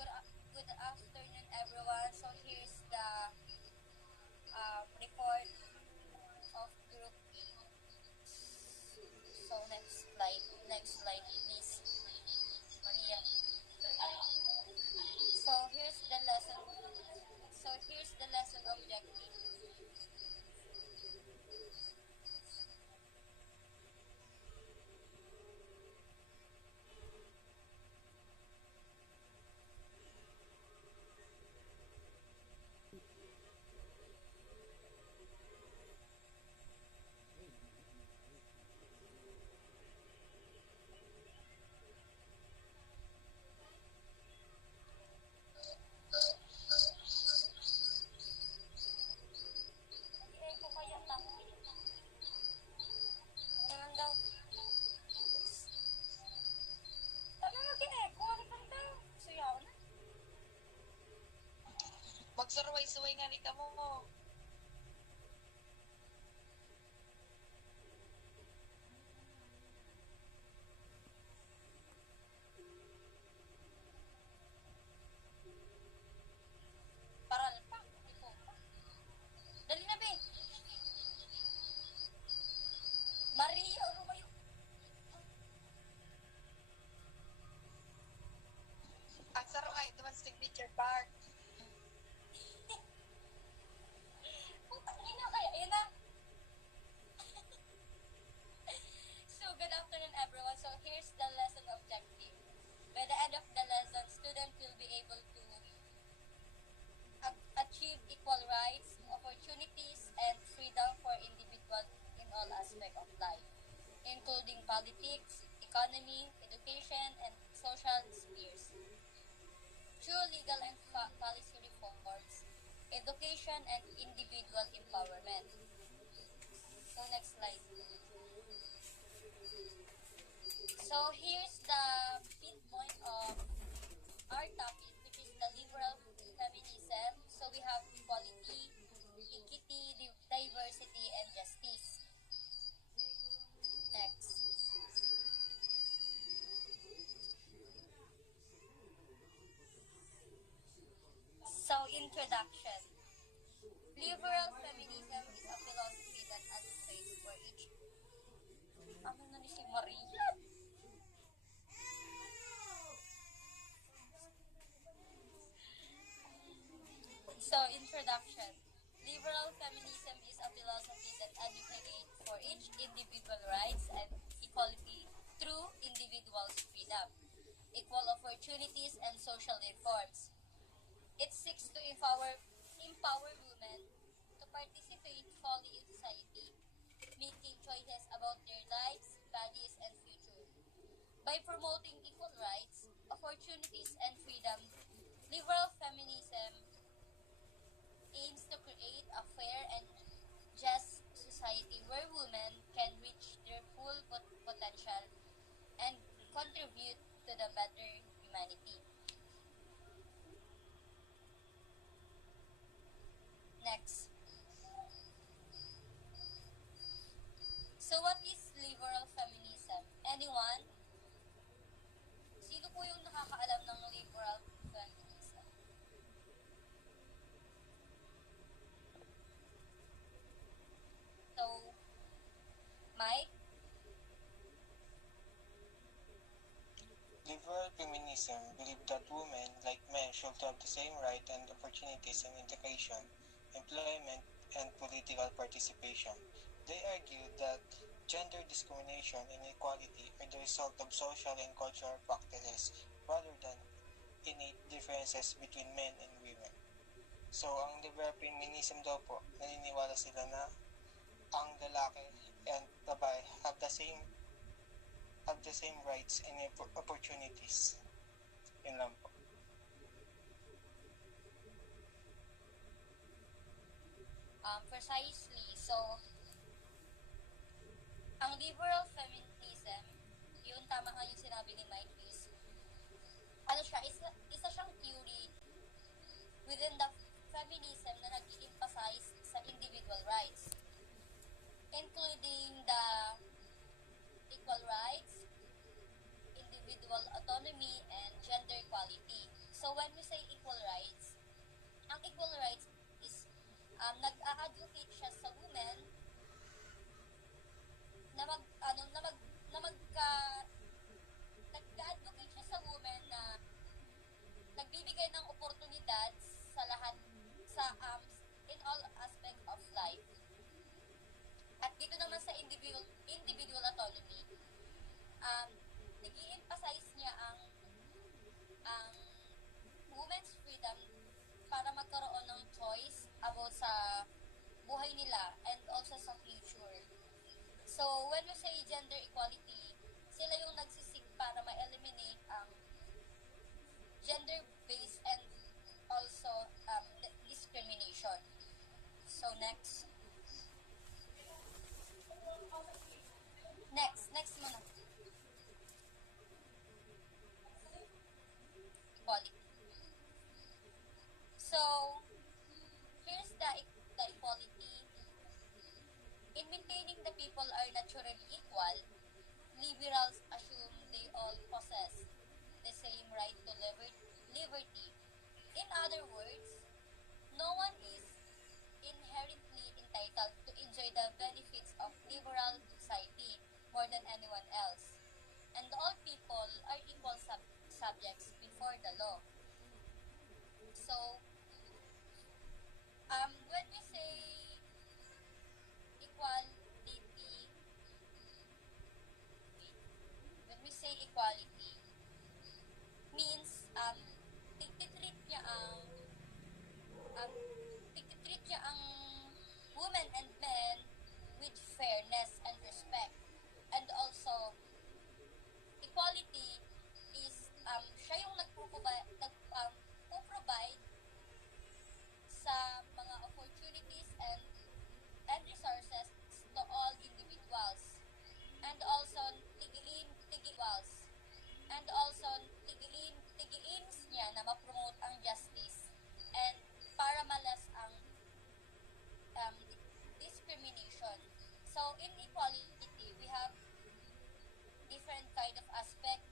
good afternoon, everyone. So here's the report of Group A. So next slide, please, Maria. So here's the lesson. So here's the lesson objective. Hindi ko kaya tama. Ano naman daw? Ano na ginagawa? Ano naman daw? Suya ako na. Magsuruway-suway nga ni kamo mo. Paral pa. Hindi ko pa. Dali na, be. Maria, rumayo. Ang saruway, duman signature part. Putang ina kaya. Ayun na. So, good afternoon, everyone. So, here's the lesson objective. By the end of the lesson, students will be able to achieve equal rights, opportunities, and freedom for individuals in all aspects of life, including politics, economy, education, and social spheres. Through legal and policy reforms, education, and individual empowerment. So, next slide. So, here's the pinpoint of our topic, which is the liberal feminism. So, we have equality, equity, diversity, and justice. Next. So, introduction. Liberal feminism is a philosophy that advocates for each. Ano na ni si Maria? So, introduction. Liberal feminism is a philosophy that advocates for each individual rights and equality through individual freedom, equal opportunities, and social reforms. It seeks to empower women to participate fully in society, making choices about their lives, bodies, and future. By promoting equal rights, opportunities, and freedom, liberal feminism aims to create a fair and just society where women can reach their full potential and contribute to the better humanity. Next. So, what is liberal feminism? Anyone? Sino po yung nakakaalam ng liberal feminism? So, Mike? Liberal feminism believe that women, like men, should have the same rights and opportunities in education, employment, and political participation. They argue that gender discrimination and inequality are the result of social and cultural practices rather than innate differences between men and women. So, ang liberal feminism daw po, naniniwala sila na ang lalaki and babae have the same rights and opportunities. Yun lang po. Precisely. So, ang liberal feminism, yun tama nga yung sinabi ni Mike is, ano siya, isa siyang theory within the feminism na nag-emphasize sa individual rights, including the equal rights, individual autonomy, and gender equality. So when we say equal rights, ang equal rights is nag-a-advocate siya sa women na mag ano na mag na magka nag-advocate siya sa women na nagbibigay ng oportunidad sa lahat sa in all aspects of life. At dito naman sa individual autonomy, nag-i-emphasize niya ang women's freedom para magkaroon ng choice about sa buhay nila and also sa future. So, when we say gender equality, sila yung nagsisig para ma-eliminate ang gender-based and also discrimination. So, next muna. Equality. So, here's the equality. In maintaining the people are naturally equal, liberals assume they all possess the same right to liberty. In other words, no one is inherently entitled to enjoy the benefits of liberal society more than anyone else. And all people are equal subjects before the law. So, when we say equality, means tigtitreat niya um, tigtitreat niya ang women and men with fairness and respect. And also, equality is siya yung nagpo-provide sa mga opportunities and resources to all individuals. And also, tigiinis niya na ma-promote ang justice and para malas ang discrimination. So, in equality, we have different kind of aspect,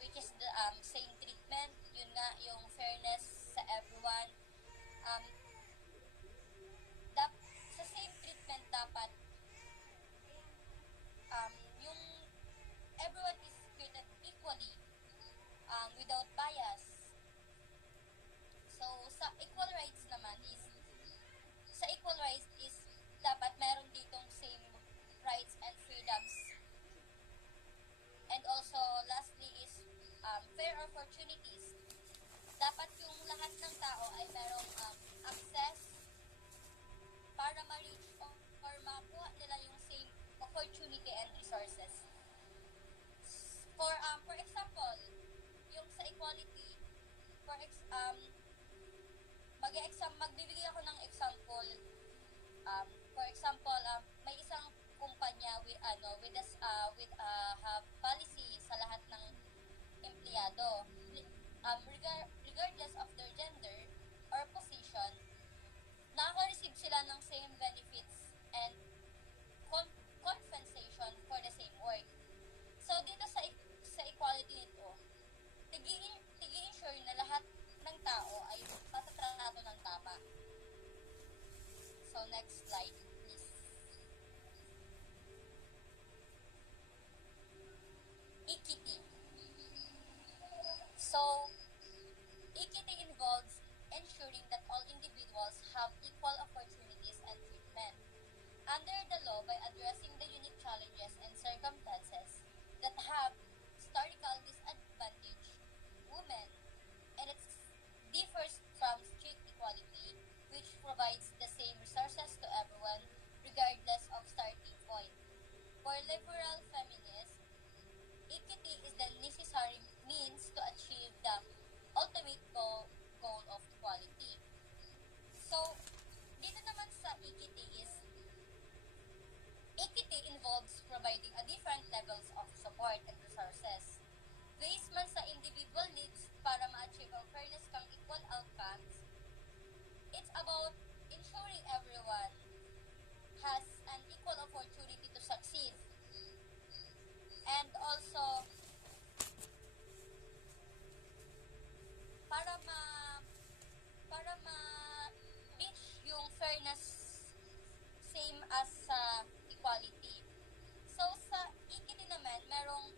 which is the same treatment, yun nga, yung fairness sa everyone. Sa same treatment dapat yung everyone is treated equally without bias. So, sa equal rights is dapat meron ditong same rights and freedoms. And also, lastly is fair opportunities. Dapat yung lahat ng tao ay merong access para ma-reach or makuha nila yung same opportunity and resources. For example, yung sa equality, magbibigay ako ng example. For example, may isang kumpanya with policy sa lahat ng empleyado. Regardless of their gender or position, nakaka-receive sila ng same benefits and compensation for the same work. So, dito sa equality nito, tigi-ensure na lahat ng tao ay matatrato ng tama. So, next slide, please. Equity. So, equity involves ensuring that all individuals have equal opportunities and treatment under the law by addressing the unique challenges and circumstances that have historical disadvantaged women, and it differs from strict equality, which provides the same resources to everyone regardless of starting point. For liberal feminists, equity is the necessary means to achieve the ultimate goal of equality. So, dito naman sa equity involves providing a different levels of support and resources. Based man sa individual needs para ma-achieve ang fairness kang equal outcomes, it's about ensuring everyone has an equal opportunity to succeed. And also, para as sa equality. So, sa equity naman, merong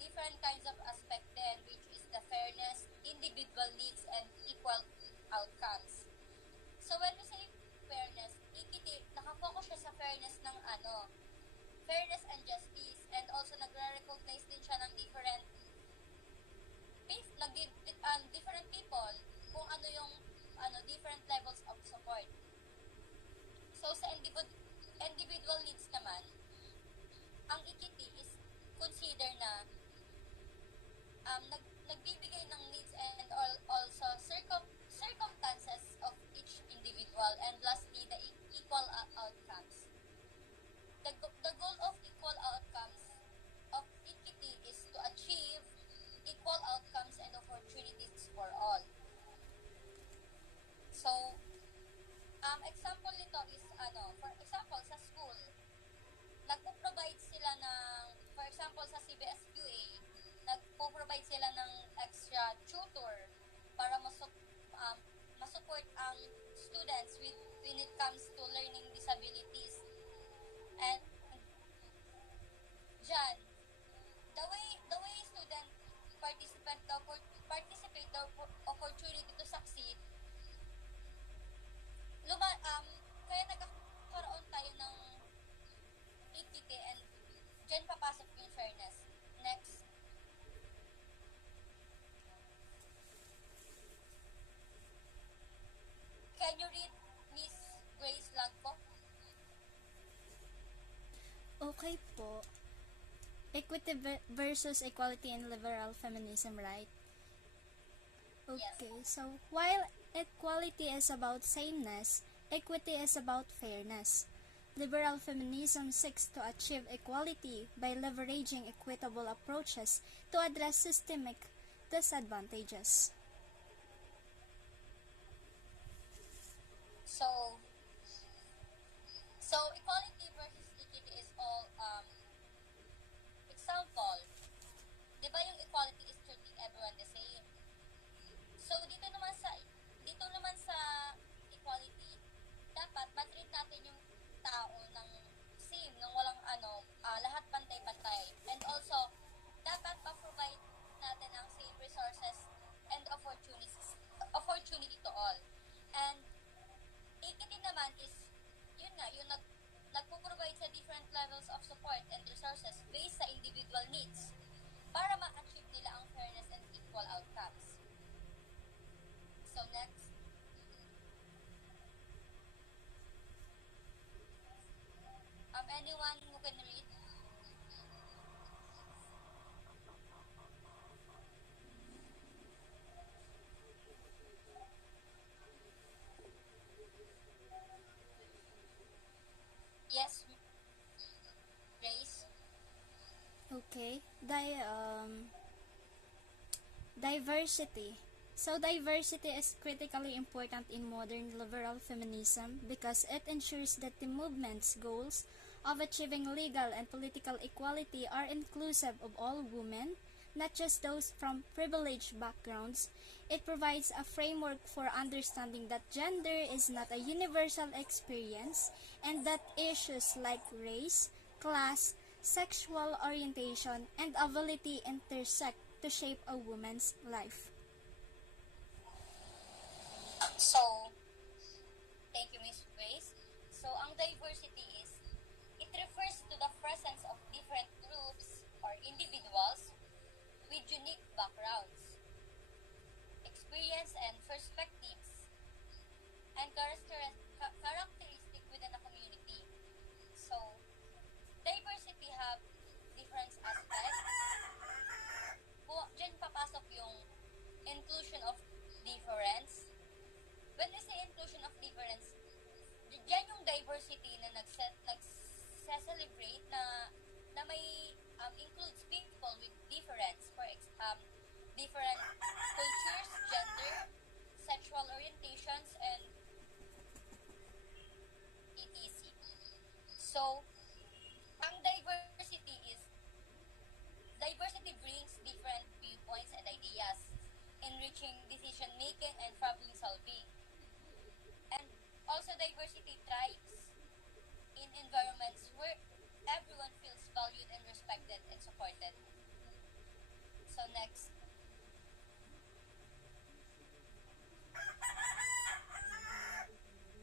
different kinds of aspect din, which is the fairness, individual needs, and equal outcomes. So, when we say fairness, equity, nakafocus siya sa fairness ng fairness and justice, and also nagre-recognize din siya ng different people, kung ano yung different levels of support. So, sa individual needs naman, ang equity is consider na nagbibigay ng needs and also circumstances of each individual, and lastly, the equal outcomes. The goal of equal outcomes of equity is to achieve equal outcomes and opportunities for all. So, example nito is for example sa school, nagpo-provide sila ng, for example sa CBSQA, nagpo-provide sila ng extra tutor para masupport ang students when it comes to learning disabilities. And dyan, the way student participate the opportunity to succeed, kaya nagkakaroon tayo ng equity, and dyan papasok yung fairness. Next. Can you read Miss Grace Lagpo? Okay po. Equity versus equality and liberal feminism, right? Okay, so while equality is about sameness, equity is about fairness. Liberal feminism seeks to achieve equality by leveraging equitable approaches to address systemic disadvantages. So equality versus equity is all example. 'Di ba yung equality is treating everyone the same? So dito naman sa equality, dapat matreat natin yung tao ng same, ng walang lahat pantay-pantay. And also, dapat pa-provide natin ang same resources and opportunity to all. And equity naman is, yun nga, yung nagpo-provide sa different levels of support and resources based sa individual needs para ma-achieve nila ang fairness and equal outcomes. So, next. Anyone who can read? Yes, Grace. Okay, diversity. So diversity is critically important in modern liberal feminism because it ensures that the movement's goals of achieving legal and political equality are inclusive of all women, not just those from privileged backgrounds. It provides a framework for understanding that gender is not a universal experience and that issues like race, class, sexual orientation, and ability intersect to shape a woman's life. So, thank you, Miss Grace. So, ang diversity is, it refers to the presence of different groups or individuals with unique backgrounds, experience, and perspectives, and characteristic within a community. So, diversity have different aspects. Diyan papasok yung inclusion of difference. When we say inclusion of difference, diyan yung diversity na nagse-celebrate na may includes people with difference, different cultures, gender, sexual orientations, and etc. So, ang diversity brings different viewpoints and ideas, enriching decision making and problem solving. And also diversity thrives next,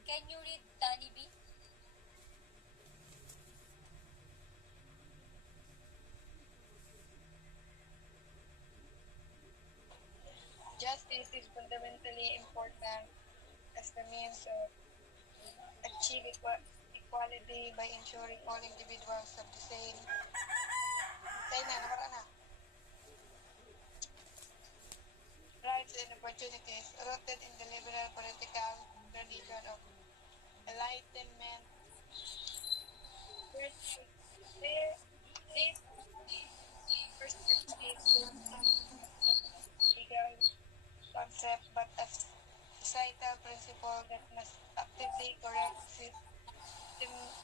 can you read Danny B? Justice is fundamentally important as the means of achieving equality by ensuring all individuals have the same. Say na, nawara na. Rights and opportunities rooted in the liberal political tradition of enlightenment. This perspective does not legal concept but a societal principle that must actively correct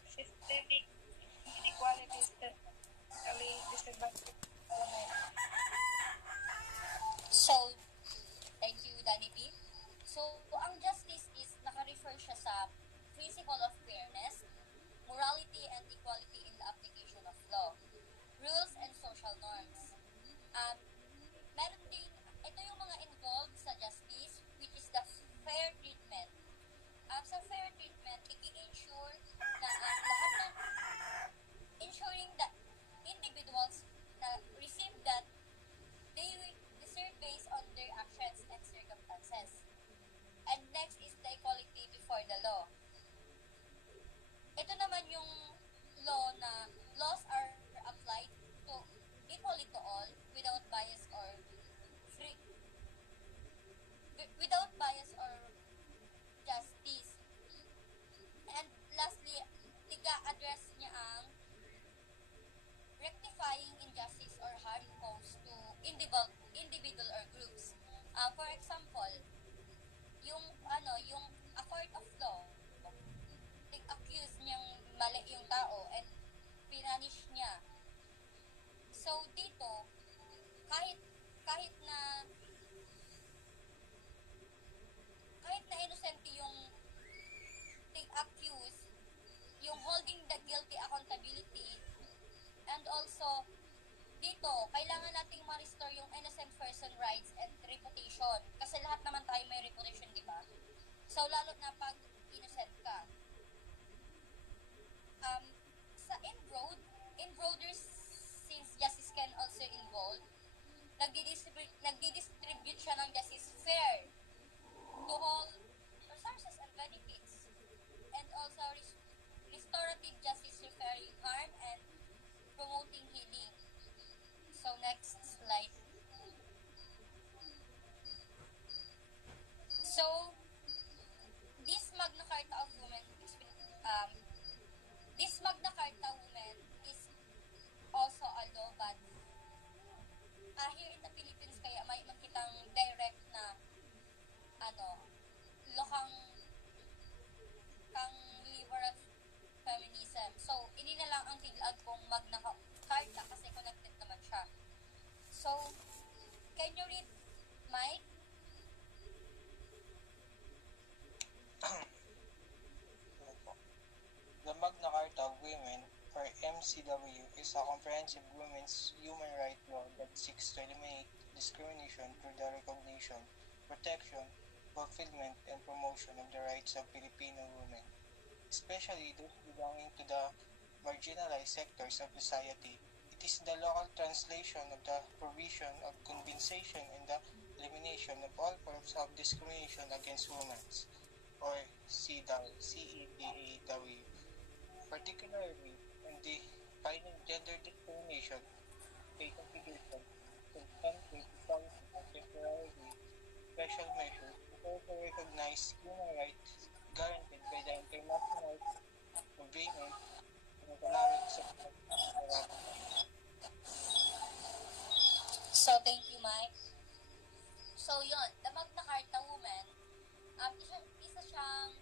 systemic inequalities that really disadvantage women. So, thank you, Danny B. So, ang justice is naka-refer siya sa principle of fairness, morality, and equality in the application of law, rules, and social norms. Um, meron din, ito yung mga involved sa justice, which is the fair treatment. Sa fair treatment, i-ensure na lahat ng ensuring that individuals na receive that they deserve based on their actions and circumstances. And next is the equality before the law. Ito naman yung laws are applied to equally to all without bias or free without bias or justice. And lastly, tiga-address niya ang rectifying injustice or harm caused to individual or groups. For example, yung a court of law, nag-accuse niyang mali yung tao and pinanish niya. So dito, kahit kahit na kahit na innocent yung nag-accuse, yung holding the guilty accountability, and also dito, kailangan nating ma-restore yung innocent person rights and reputation. Kasi lahat naman tayo may reputation, di ba? So, lalo na pag innocent ka. Sa enroaders, since justice can also involve, nagdi-distribute siya ng justice fair to all resources and benefits. And also, restorative justice repairing harm and promoting healing. So, next slide. So, this Magna Carta of Women, this Magna Carta Women is also a law, but here in the Philippines, kaya may makitang direct na, law kang liberal feminism. So, ini na lang ang tiglaan kong Magna Carta kasi connected naman siya. So, can you read, Mike? The Magna Carta of Women, or MCW, is a comprehensive women's human rights law that seeks to eliminate discrimination through the recognition, protection, fulfillment, and promotion of the rights of Filipino women, especially those belonging to the marginalized sectors of society. It is the local translation of the provision of compensation and the elimination of all forms of discrimination against women, or CEDAW, particularly in defining gender discrimination, pay segregation, substantive policies, and temporarily special measures. It also recognizes human rights guaranteed by the International Covenant on Economic Support. So, thank you, Mike. So, yun, the Magna Carta Women, isa siyang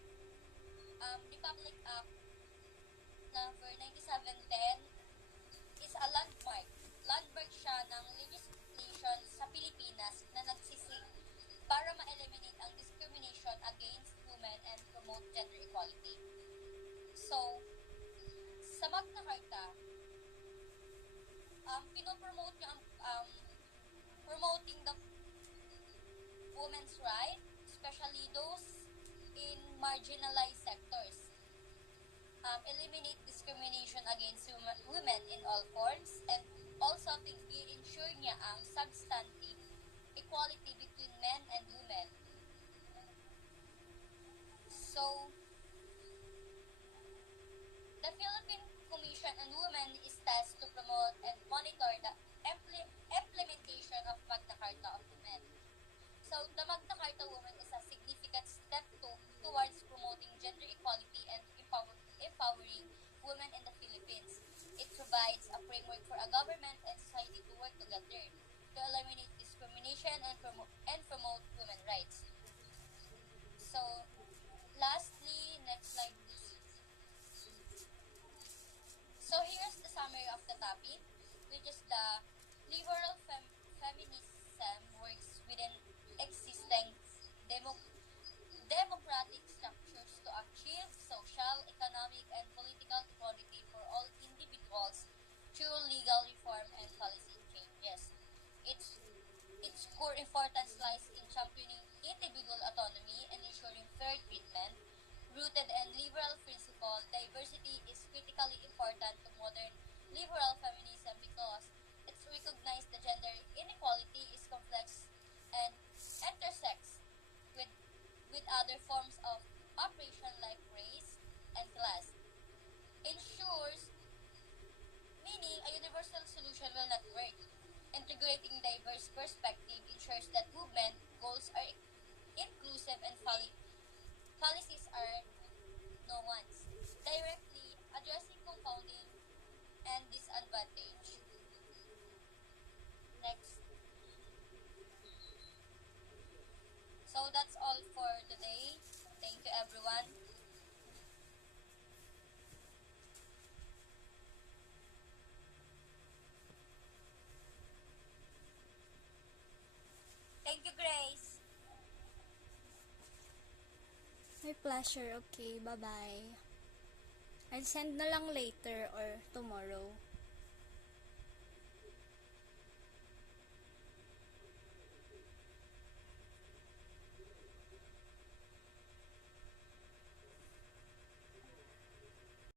Republic Act number 9710, is a landmark. Landmark siya ng legislation sa Pilipinas na nagsisig para ma-eliminate ang discrimination against women and promote gender equality. So, sa Magna Carta, pinopromote niya ang marginalized sectors, eliminate discrimination against women in all forms, and also i-ensure niya ang substantive equality between men and women. So, the Philippine Commission on Women is tasked to promote and monitor the implementation of Magna Carta of Women. So, the Magna Carta Women is a significant step towards promoting gender equality and empowering women in the Philippines. It provides a framework for a government and society to work together to eliminate discrimination and promote women's rights. So, lastly, next slide please. So here's the summary of the topic, which is the liberal feminism works within existing democratic structures to achieve social, economic, and political equality for all individuals through legal reform and policy changes. Its its core importance lies in championing individual autonomy and ensuring fair treatment. Rooted in liberal principle, diversity is critically important to modern liberal feminism because it recognizes the gender inequality is complex and intersects with other forms of oppression like race and class. Ensures meaning a universal solution will not work. Integrating diverse perspective ensures that movement goals are inclusive and policies are nuanced, directly addressing confounding and disadvantage. Next. So that's all for today. Thank you everyone. Thank you, Grace. My pleasure. Okay, bye-bye. I'll send na lang later or tomorrow.